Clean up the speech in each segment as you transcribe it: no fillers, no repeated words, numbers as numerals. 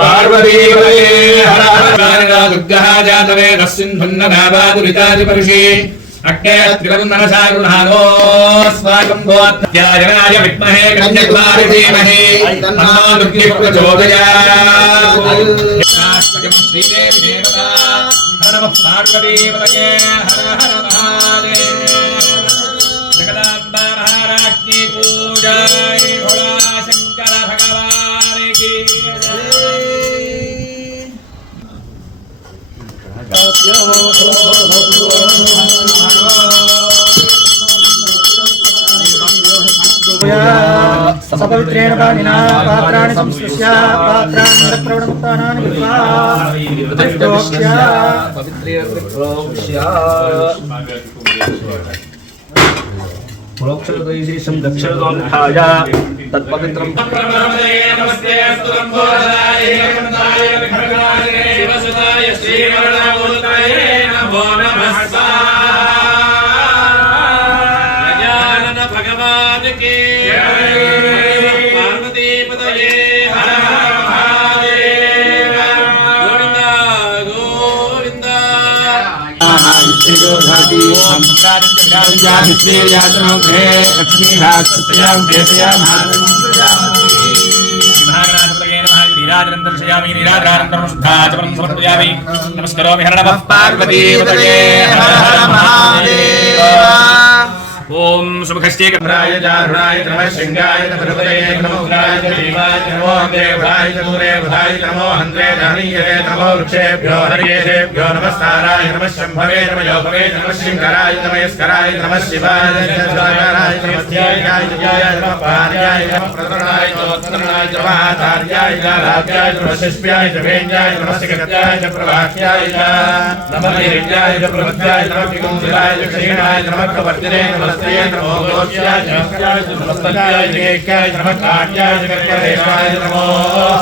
पार्वती हर हर दुर्गा जातवे सिन्धुन्ननावादुरितादिपर्षि अग्ने त्रिवन्दनसारुणानो स्वागं गोत्यायनाय विद्महे कन्यकुमारी धीमहि तन्नो दुर्गिः प्रचोदयात् श्रीदेवी देवता हर नमः पार्वतीपतये हर हर महादेव जगदाम्बा महाराज्ञी पूजाय भोला शंकर भगवान की सपवित्रेण पाणिना पात्राणि संस्पृश्य पात्राणि प्रवणमुक्तानानि कृत्वा दृष्टोक्ष्या पवित्रेण दृष्टोक्ष्या प्रोक्षरदैशेषं दक्षिणदोमुखाय तत्पवित्रं नमस्ते अस्तुतं बोधाय हेमन्ताय विघ्नराय शिवसुताय श्रीवरदामूर्तये नमो नमः गजानन भगवान की पार्वती पतये हर हर महादेव गोविंद नमस्कारोमि हर नमः पार्वती पतये हर हर महादेव ओम सुमुखस्ते कमराय जारुणाय नमः शृंगाय नमः नमो उग्राय देवाय नमो देवाय दूरे वधाय नमो हन्त्रे धनीये नमो वृक्षेभ्यो हरियेभ्यो नमस्काराय नमः शंभवे नमः योगवे नमः शंकराय नमः स्कराय नमः शिवाय नमः नमस्त्याय जयाय नमः पार्याय नमः प्रतरणाय नमः जवाचार्याय लाभ्याय नमः शिष्याय जवेन्द्राय नमः सिकत्याय प्रभाख्याय नमः निरञ्जाय प्रवत्याय नमः विकुंजलाय क्षीणाय नमः कवर्जने नमः नमो गोष्याय नमस्ताय जगेकाय नमः काट्याय जगत्करेशाय नमो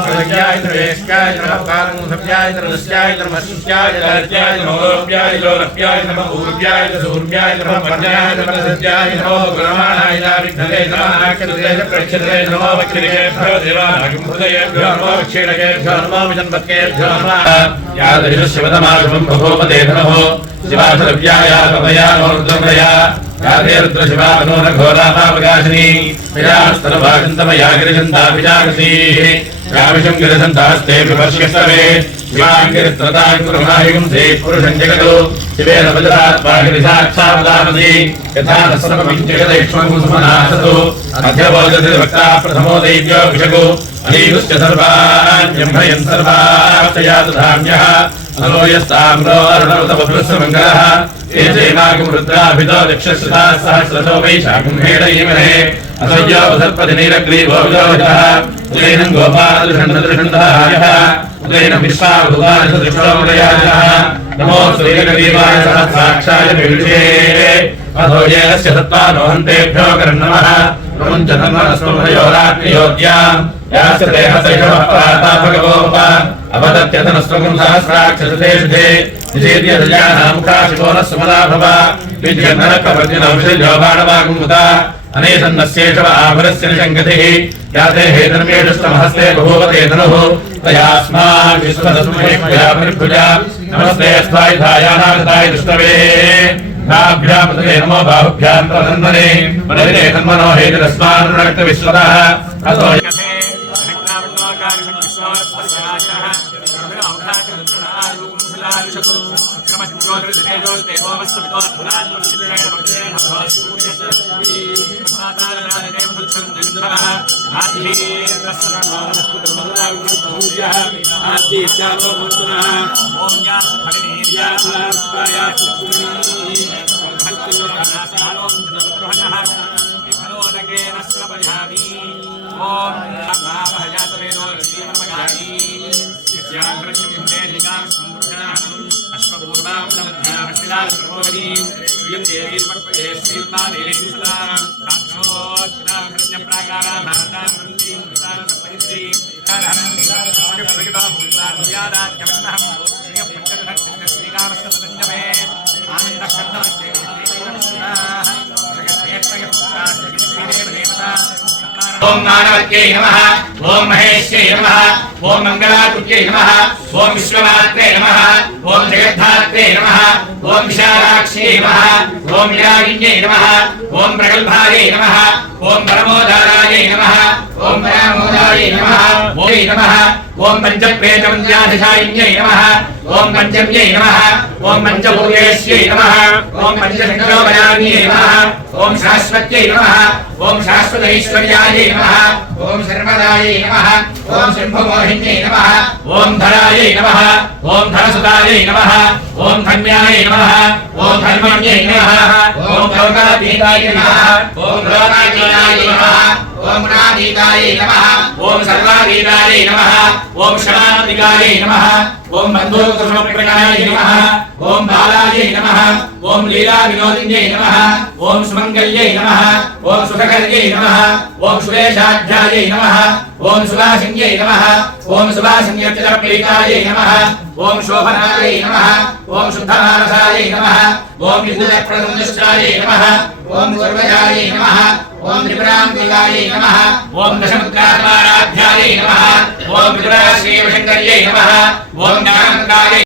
प्रज्ञाय प्रवेशकाय नमः कालमुसभ्याय नमस्याय नमः शिष्याय राज्याय नमो लोभ्याय लोलभ्याय नमः ऊर्व्याय सूर्व्याय नमः वर्ण्याय नमः सत्याय नमो गुणमानाय विघ्नले नमः नाक्षत्रे प्रक्षत्रे नमो वक्षिरेभ्यो देवानागं हृदयेभ्यो नमो वक्षिणकेभ्यो नमो विजन्मकेभ्यो नमः यादृशिवतमागमं भगवते नमः शिवाधव्याय कवया नोर्द्रमया यादे रुद्र शिवा मनोर घोरामावकाशिनी विरास्तनभागन्तमया गिरिजन्ता विजागसीः याविषं गिरिजन्तास्ते विपर्श्यस्तवे शिवाङ्गिरित्रताङ्कुरमायुं ते पुरुषं जगतो शिवेन वज्रात्मा गिरिसाक्षावदामसि यथा न सर्वं जगदैक्ष्मं सुमनासतो अध्यवोजति वक्ता प्रथमो दैव्यो विषगो अनीगुश्च सर्वान् ब्रह्मयन् सर्वार्थया दधाम्यः अनो यस्ताम्रो अर्णवतमभृस्समङ्गलः एतेनागं रुद्राभितो दक्षश्रुता सहस्रतो वैशाखं हेडयीमहे असह्योपसर्पतिनीलग्रीवो विदोहितः उदयनं गोपालदृषण्डदृषण्डहायः उदयनं विश्वाभुवानसदृष्टोदयाजः नमो श्रीगरीवाय सहस्राक्षाय विविषे अथो येनस्य सत्त्वानोहन्तेभ्यो कर्णमः प्रमुञ्च धर्मनस्त्वमयोरात्मयोद्याम् यास्य देहसैषवः प्राता भगवोप अपदत्यथनस्त्वगुं सहस्राक्षसुते निषेद्यदजानामुखाशिवो नः सुमदा भव विद्यन्नरकवर्जिनौषधयो बाणवागुमुता अनेसन्नस्येषव आभरस्य निषङ्गतिः याते हेतर्मेषुस्तमहस्ते बभूवते धनुः तयास्मान् विश्वदस्महेक्ष्या परिभुजा नमस्ते स्वायुधायानागताय दुष्टवे नाभ्यामुदे नमो बाहुभ्यां प्रवन्दने मनोरे तन्मनो हेतुरस्मान् रक्तविश्वतः अतो श्रियं देवी समर्पये श्रीर्मादेवी सुदां ताक्षोस्तां हरण्यप्राकारां भारतां वृत्तिं कृतां समयित्रीं ओम मानवत्यै नमः ओम महेश्यै नमः ओम मंगलाकुट्यै नमः ओम विश्वमात्रे नमः ओम जगद्धात्रे नमः ओम विशालाक्ष्यै नमः ओम विरागिन्यै नमः ओम प्रगल्भायै नमः ओम परमोदारायै नमः ओम परामोदायै नमः ओम नमः ओम पंचप्रेतमन्त्याधिशायिन्यै नमः ओम पंचम्यै नमः ओम पंचभूतेश्यै नमः ओम पंचशङ्करोपयान्यै नमः ओम शाश्वत्यै नमः ओम शाश्वतैश्वर्यायै नमः ओम सर्वदायै नमः ओम शम्भुमोहिन्यै नमः ओम धरायै नमः ओम धनसुतायै नमः ओम धन्यायै नमः ओम धर्मण्यै नमः ओम लोकातीतायै नमः ओम लोकातीतायै नमः ओम गुणातीतायै नमः ओम सर्वातीतायै नमः ओम क्षमाधिकायै नमः ओम बन्धुकृष्णप्रियायै नमः ओम बालायै नमः ओम लीला विनोदिन्यै नमः ओम सुमङ्गल्यै नमः ओम सुखकर्यै नमः ओम सुरेशाध्यायै नमः ओम सुभाषिन्यै नमः ओम सुभाषिन्यर्चितप्रीतायै नमः ओम शोभनायै नमः ओम शुद्धमानसायै नमः ओम विद्युतप्रदुष्टायै नमः ओम सर्वजायै नमः ओम त्रिपुराम्बिकायै नमः ओम दशमुद्रात्माराध्यायै नमः ओम विदुराश्रीवशङ्कर्यै नमः ओम ज्ञानकायै